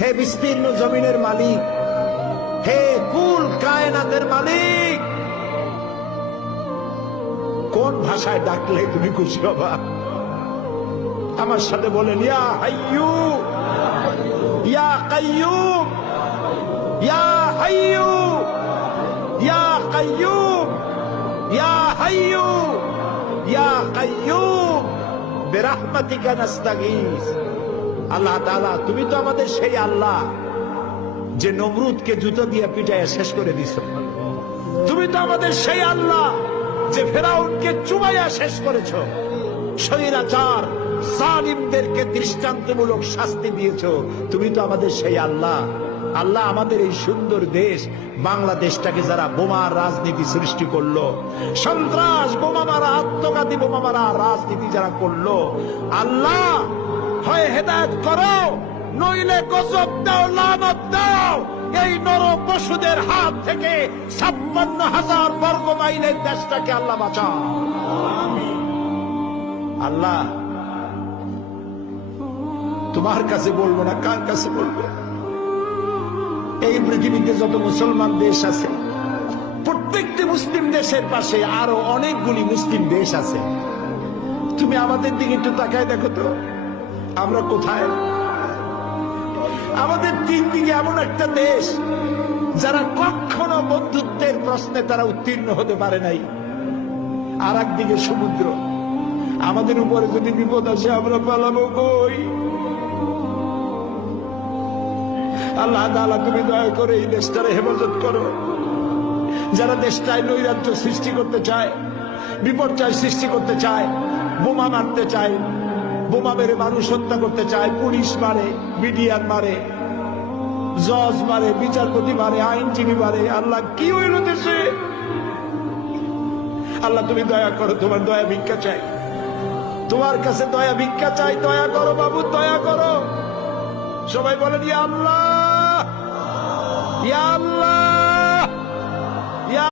হে বিস্তীর্ণ জমিনের মালিক, হে কুল কায়নাতের মালিক, কোন ভাষায় ডাকলে তুমি খুশি হবা? আমার সাথে বলেন, ইয়া হাইয়ু ইয়া কাইয়ুম, ইয়া হাইয়ু ইয়া কাইয়ুম, ইয়া হাইয়ু ইয়া কাইয়ুম বিরহমাতিকা নাস্তাগীস। আল্লাহ তাআলা, তুমি তো আমাদের সেই আল্লাহ যে নমরুদকে জুতো দিয়ে পিটাইয়া শেষ করে দিছ। তুমি তো আমাদের সেই আল্লাহ যে ফেরাউনকে চুবাইয়া শেষ করেছ। স্বৈরাচার জালিমদেরকে দৃষ্টান্তমূলক শাস্তি দিয়েছ। তুমি তো আমাদের সেই আল্লাহ। আল্লাহ, আমাদের এই সুন্দর দেশ বাংলাদেশটাকে যারা বোমার রাজনীতি সৃষ্টি করলো, সন্ত্রাস, বোমা মারা, আত্মঘাতী বোমা মারা রাজনীতি যারা করলো, আল্লাহ হয় হেদায়েত করো, নইলে গজব দাও, লানত দাও। এই নর পশুদের হাত থেকে 56,000 বর্গ মাইলের দেশটাকে আল্লাহ বাঁচাও। আল্লাহ, তোমার কাছে বলবো না, কার কাছে বলবো? এই পৃথিবীতে যত মুসলমান দেশ আছে, প্রত্যেকটি মুসলিম দেশের পাশে আরো অনেকগুলি মুসলিম দেশ আছে। তুমি আমাদের দিকে একটু তাকায় দেখো তো, আমরা কোথায়? আমাদের তিন দিকে এমন একটা দেশ যারা কখনো বন্ধুত্বের প্রশ্নে তারা উত্তীর্ণ হতে পারে নাই, আর একদিকে সমুদ্র। আমাদের উপরে যদি বিপদ আসে আমরা পালাবো কই? আল্লাহ তাআলা, তুমি দয়া করে এই দেশটার হেফাজত করো। যারা দেশটায় নৈরাজ্য সৃষ্টি করতে চায়, বিপর্যয় সৃষ্টি করতে চায়, বোমা মারতে চায়, বোমা মেরে মানুষ হত্যা করতে চায়, পুলিশ মারে, মিডিয়ার মারে, জজ মারে, বিচারপতি মারে, আইনজীবী মারে। আল্লাহ, কি হইল দেশে? আল্লাহ, তুমি দয়া করো, তোমার দয়া ভিক্ষা চাই, তোমার কাছে দয়া ভিক্ষা চাই। দয়া করো বাবু, দয়া করো। সবাই বলেন, ইয়া আল্লাহ, ইয়া আল্লাহ।